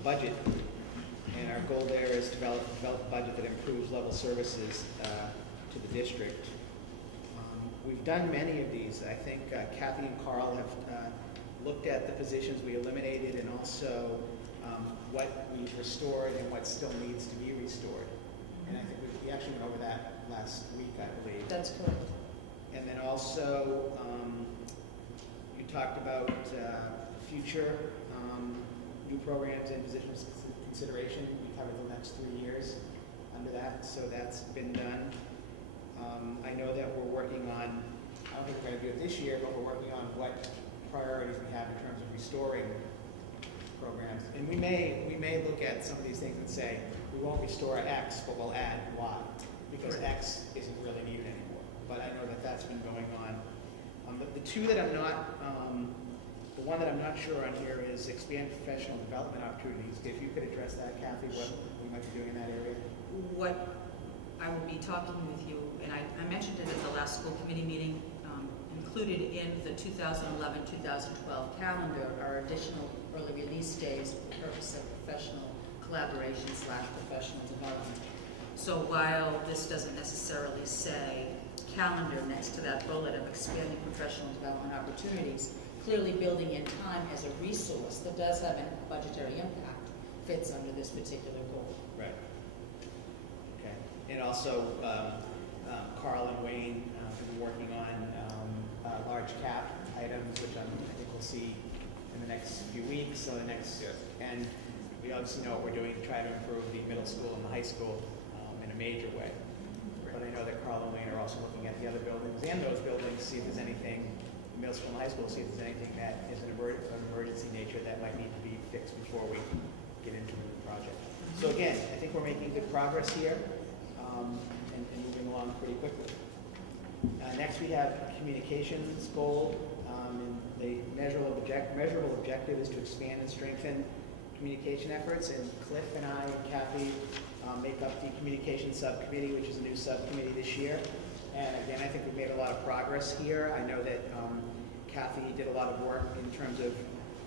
the budget. And our goal there is to develop a budget that improves level services to the district. We've done many of these. I think Kathy and Carl have looked at the positions we eliminated and also what we've restored and what still needs to be restored. And I think we actually went over that last week, I believe. That's correct. And then also, you talked about future new programs and positions consideration. We covered the next 3 years under that, so that's been done. I know that we're working on, I don't think we're going to do it this year, but we're working on what priorities we have in terms of restoring programs. And we may look at some of these things and say, we won't restore X, but we'll add Y, because X isn't really needed anymore. But I know that that's been going on. The two that I'm not, the one that I'm not sure on here is expand professional development opportunities. If you could address that, Kathy, what we might be doing in that area. What I will be talking with you, and I mentioned it at the last school committee meeting, included in the 2011-2012 calendar are additional early release days for the purpose of professional collaboration / professional development. So while this doesn't necessarily say calendar next to that bullet of expanding professional development opportunities, clearly building in time as a resource that does have a budgetary impact fits under this particular goal. Right. Okay. And also, Carl and Wayne have been working on large cap items, which I think we'll see in the next few weeks. So the next, and we obviously know what we're doing to try to improve the middle school and the high school in a major way. But I know that Carl and Wayne are also looking at the other buildings and those buildings, see if there's anything, middle school and high school, see if there's anything that is an emergency nature that might need to be fixed before we get into the project. So again, I think we're making good progress here and moving along pretty quickly. Next we have communications goal. And the measurable objective is to expand and strengthen communication efforts. And Cliff and I and Kathy make up the communication subcommittee, which is a new subcommittee this year. And again, I think we've made a lot of progress here. I know that Kathy did a lot of work in terms of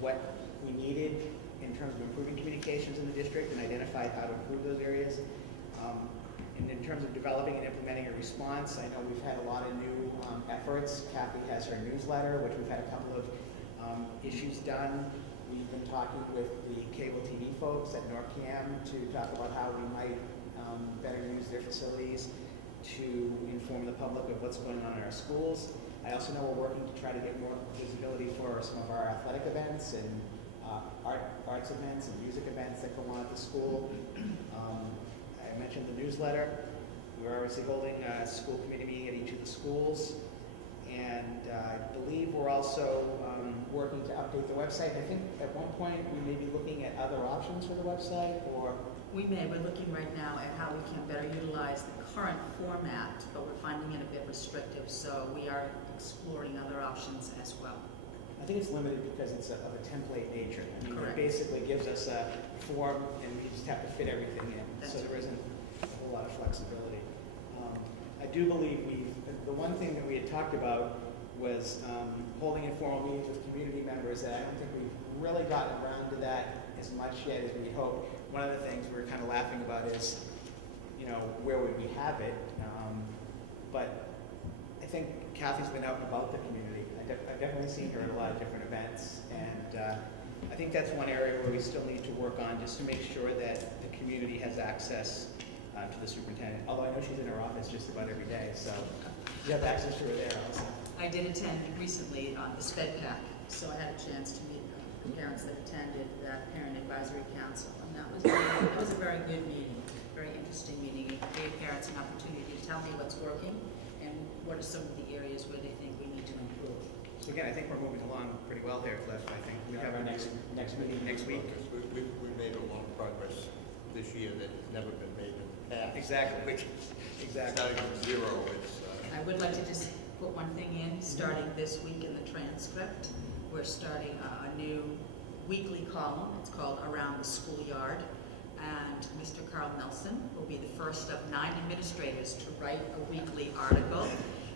what we needed in terms of improving communications in the district and identified how to improve those areas. And in terms of developing and implementing a response, I know we've had a lot of new efforts. Kathy has her newsletter, which we've had a couple of issues done. We've been talking with the cable TV folks at NORCAM to talk about how we might better use their facilities to inform the public of what's going on in our schools. I also know we're working to try to get more visibility for some of our athletic events and arts events and music events that go on at the school. I mentioned the newsletter. We're obviously holding a school committee meeting at each of the schools. And I believe we're also working to update the website. I think at one point we may be looking at other options for the website, or We're looking right now at how we can better utilize the current format, but we're finding it a bit restrictive, so we are exploring other options as well. I think it's limited because it's of a template nature. I mean, Correct. it basically gives us a form and we just have to fit everything in. That's So there isn't a whole lot of flexibility. I do believe the one thing that we had talked about was holding informal meetings with community members, that I don't think we've really gotten around to that as much yet as we hoped. One of the things we're kind of laughing about is, where would we have it? But I think Kathy's been out and about the community. I've definitely seen her at a lot of different events, and I think that's one area where we still need to work on, just to make sure that the community has access to the superintendent. Although I know she's in her office just about every day, so you have access to her there also. I did attend recently on the SPED PAC, so I had a chance to meet parents that attended that Parent Advisory Council, and that was a very good meeting, very interesting meeting. It gave parents an opportunity to tell me what's working and what are some of the areas where they think we need to improve. So again, I think we're moving along pretty well there, Cliff. I think we have our next meeting next week. We made a lot of progress this year that has never been made in the past. Exactly. It's not even zero. It's I would like to just put one thing in, starting this week in the transcript. We're starting a new weekly column. It's called Around the Schoolyard. And Mr. Carl Nelson will be the first of 9 administrators to write a weekly article.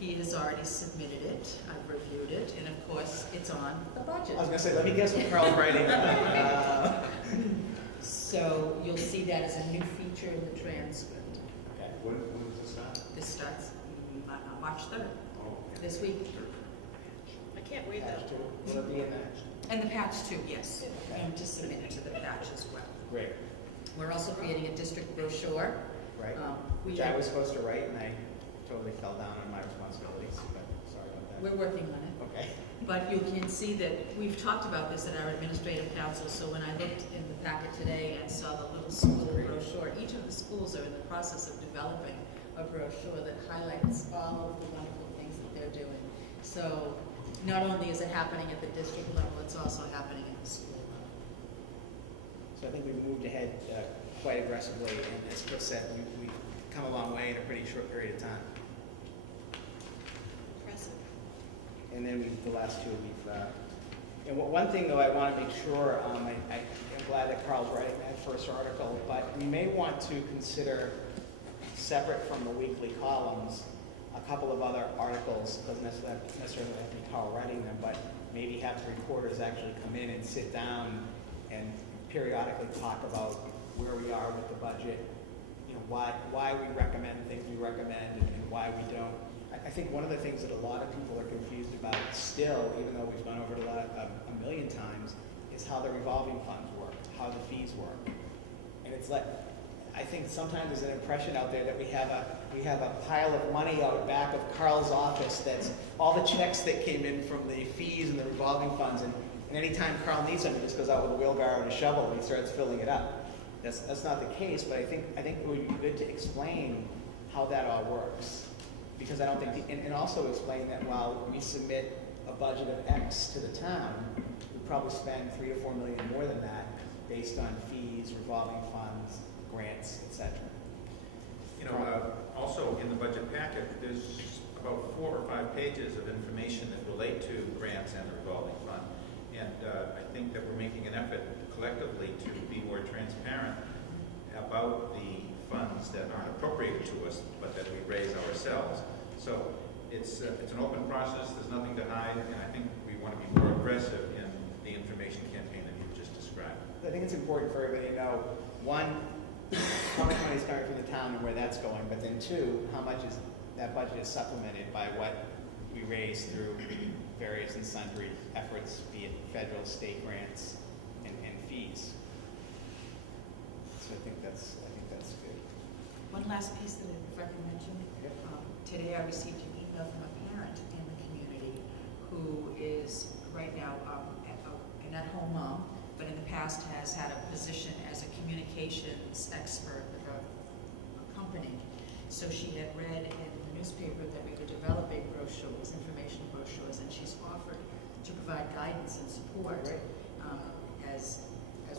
He has already submitted it. I've reviewed it. And of course, it's on the budget. I was going to say, let me guess what Carl's writing. that as a new feature in the transcript. Okay. When does this start? This starts March 3rd, Oh, this week. I can't wait Patch though. two, will it be in that? And the patch too, yes. Okay. And to submit it to the patch as well. Great, We're also creating a district brochure. right. We Which I had- was supposed to write, and I totally fell down on my responsibilities, but sorry about that. We're working on it. Okay, But you can see that we've talked about this at our administrative council, so when I looked in the packet today and saw the little school brochure, each of the schools are in the process of developing a brochure that highlights all of the wonderful things that they're doing. So not only is it happening at the district level, it's also happening at the school level. so I think we've moved ahead quite aggressively, and as Chris said, we've come a long way in a pretty short period of time. Impressive. And then the last two, and one thing though, I want to make sure, I'm glad that Carl's writing that first article, but we may want to consider, separate from the weekly columns, a couple of other articles, doesn't necessarily have to be Carl writing them, but maybe have the reporters actually come in and sit down and periodically talk about where we are with the budget, you know, why we recommend things we recommend and why we don't. I think one of the things that a lot of people are confused about still, even though we've gone over it a million times, is how the revolving funds work, how the fees work. And it's like, I think sometimes there's an impression out there that we have a pile of money out back of Carl's office that's all the checks that came in from the fees and the revolving funds, and anytime Carl needs them, he just goes out with a wheelbarrow and a shovel and he starts filling it up. That's not the case, but I think it would be good to explain how that all works. Because I don't think, and also explain that while we submit a budget of X to the town, we probably spend $3 to $4 million more than that based on fees, revolving funds, grants, etc. You know, also in the budget packet, there's about 4 or 5 pages of information that relate to grants and the revolving fund. And I think that we're making an effort collectively to be more transparent about the funds that aren't appropriated to us, but that we raise ourselves. So it's an open process, there's nothing to hide, and I think we want to be more aggressive in the information campaign that you've just described. I think it's important for everybody to know, one, how much money is coming from the town and where that's going, but then two, how much is that budget is supplemented by what we raise through various and sundry efforts, be it federal, state grants, and fees. So I think that's good. One last piece that if I can mention, Yep. today I received an email from a parent in the community who is right now an at-home mom, but in the past has had a position as a communications expert with a company. So she had read in the newspaper that we were developing brochures, information brochures, and she's offered to provide guidance and support Great. as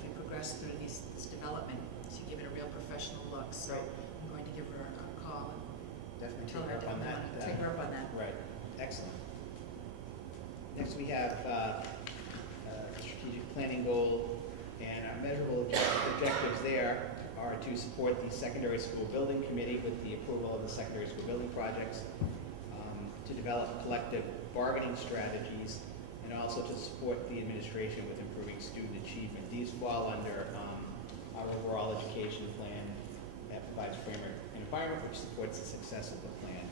we progress through this development, to give it a real professional look. So Right. I'm going to give her a call and Definitely tell take her her that up on we that. want to take her up on that. Right, excellent. Next we have strategic planning goal, and our measurable objectives there are to support the secondary school building committee with the approval of the secondary school building projects, to develop collective bargaining strategies, and also to support the administration with improving student achievement. These fall under our overall education plan that provides framework and environment which supports the success of the plan.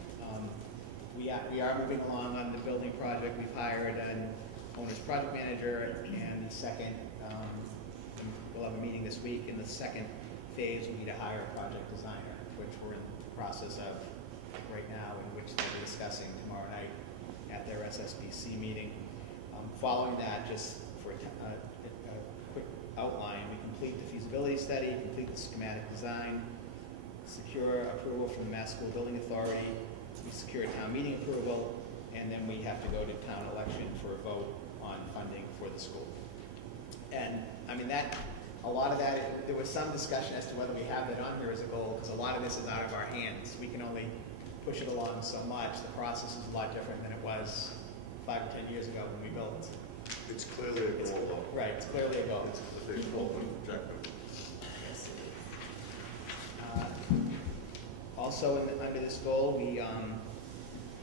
We are moving along on the building project. We've hired an owner's project manager, and the second, we'll have a meeting this week. In the second phase, we need to hire a project designer, which we're in the process of right now, in which they'll be discussing tomorrow night at their SSBC meeting. Following that, just for a quick outline, we complete the feasibility study, complete the schematic design, secure approval from the Mass School Building Authority, we secure town meeting approval, and then we have to go to town election for a vote on funding for the school. And I mean a lot of that, there was some discussion as to whether we have that on here as a goal, because a lot of this is out of our hands. We can only push it along so much. The process is a lot different than it was 5 or 10 years ago when we built it. It's clearly a goal, though. Right, it's clearly a goal. It's a big goal and objective. Yes, it is. Also, under this goal, we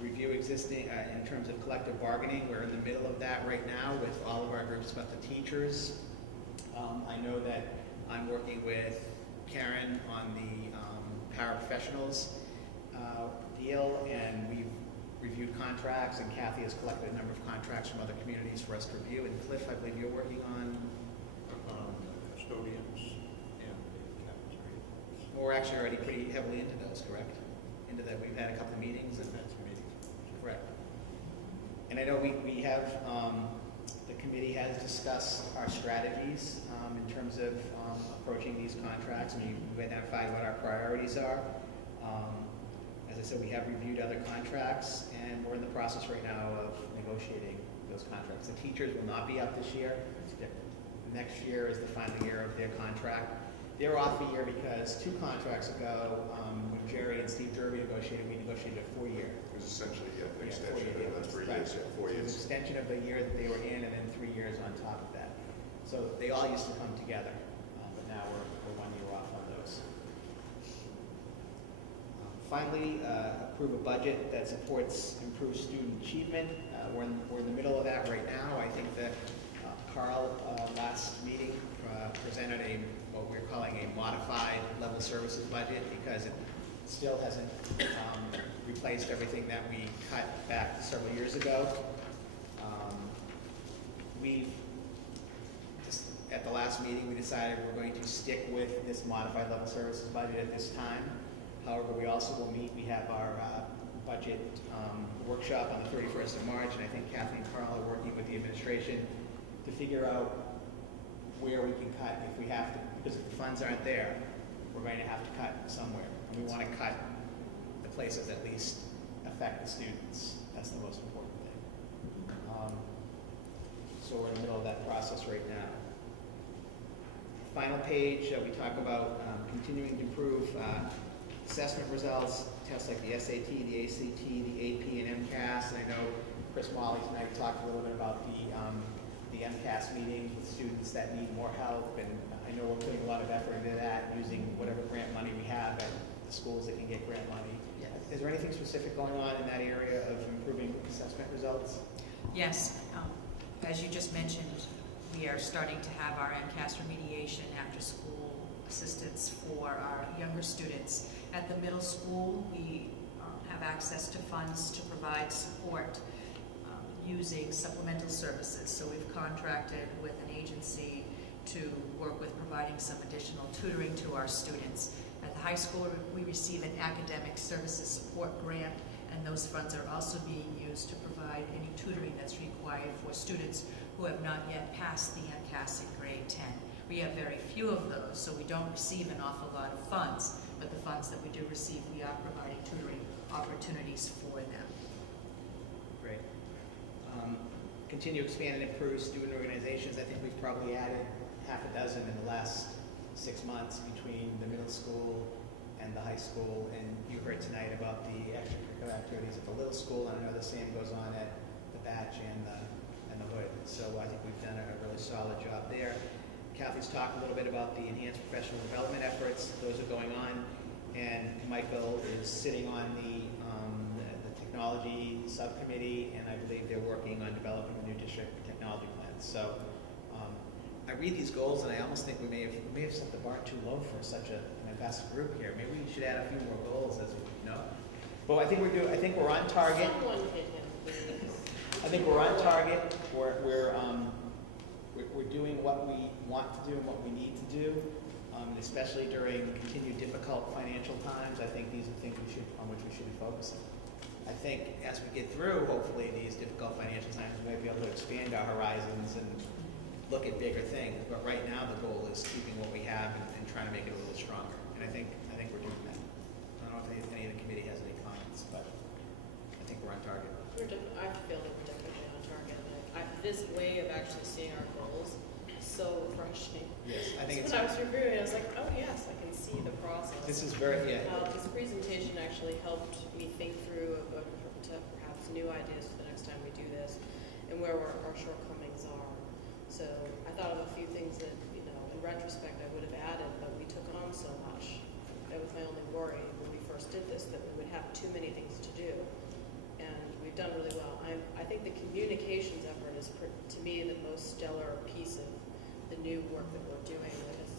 review existing, in terms of collective bargaining, we're in the middle of that right now with all of our groups about the teachers. I know that I'm working with Karen on the paraprofessionals deal, and we've reviewed contracts, and Kathy has collected a number of contracts from other communities for us to review. And Cliff, I believe you're working on, Custodians and the cafeteria. well, we're actually already pretty heavily into those, correct? Into that, we've had a couple of meetings, and That's a meeting. correct. And I know we have, the committee has discussed our strategies in terms of approaching these contracts, and we've identified what our priorities are. As I said, we have reviewed other contracts, and we're in the process right now of negotiating those contracts. The teachers will not be up this year. Next year is the final year of their contract. They're off a year because 2 contracts ago, when Jerry and Steve Derby negotiated, we negotiated a 4-year. It was essentially an Yeah, extension 4-year deal. of the 3 Right. years, yeah, 4 So it was years. an extension of the year that they were in, and then 3 years on top of that. So they all used to come together, but now we're 1 year off on those. Finally, approve a budget that supports improved student achievement. We're in the middle of that right now. I think that Carl, last meeting, presented what we're calling a modified level services budget, because it still hasn't replaced everything that we cut back several years ago. At the last meeting, we decided we're going to stick with this modified level services budget at this time. However, we also will meet, we have our budget workshop on the 31st of March, and I think Kathy and Carl are working with the administration to figure out where we can cut if we have to, because if the funds aren't there, we're going to have to cut somewhere. And we want to cut the places that least affect the students. That's the most important thing. So we're in the middle of that process right now. Final page, we talk about continuing to improve assessment results, tests like the SAT, the ACT, the AP, and MCAS. And I know Chris Molly tonight talked a little bit about the MCAS meeting with students that need more help, and I know we're putting a lot of effort into that, using whatever grant money we have at the schools that can get grant money. Yes. Is there anything specific going on in that area of improving assessment results? Yes, as you just mentioned, we are starting to have our MCAS remediation after-school assistance for our younger students. At the middle school, we have access to funds to provide support using supplemental services. So we've contracted with an agency to work with providing some additional tutoring to our students. At the high school, we receive an academic services support grant, and those funds are also being used to provide any tutoring that's required for students who have not yet passed the MCAS in grade 10. We have very few of those, so we don't receive an awful lot of funds, but the funds that we do receive, we are providing tutoring opportunities for them. Great. Continue to expand and improve student organizations. I think we've probably added half a dozen in the last 6 months between the middle school and the high school. And you heard tonight about the extracurricular activities at the little school, and I know the same goes on at the Batch and the Hood. So I think we've done a really solid job there. Kathy's talked a little bit about the enhanced professional development efforts. Those are going on. And Michael is sitting on the technology subcommittee, and I believe they're working on developing a new district technology plan. So I read these goals, and I almost think we may have set the bar too low for such an invested group here. Maybe we should add a few more goals, as we know. But I think we're on target. Someone hit him, please. I think we're on target. We're doing what we want to do and what we need to do, especially during continued difficult financial times. I think these are things on which we should be focusing. I think as we get through, hopefully, these difficult financial times, we might be able to expand our horizons and look at bigger things. But right now, the goal is keeping what we have and trying to make it a little stronger. And I think we're doing that. I don't know if any of the committee has any comments, but I think we're on target. I feel like we're definitely on target. This way of actually seeing our goals is so refreshing. Yes, I think So it's. when I was reviewing, I was like, oh yes, I can see the process. This is very, yeah. This presentation actually helped me think through to perhaps new ideas for the next time we do this, and where our shortcomings are. So I thought of a few things that, in retrospect, I would have added, but we took on so much. That was my only worry when we first did this, that we would have too many things to do. And we've done really well. I think the communications effort is, to me, the most stellar piece of the new work that we're doing. That has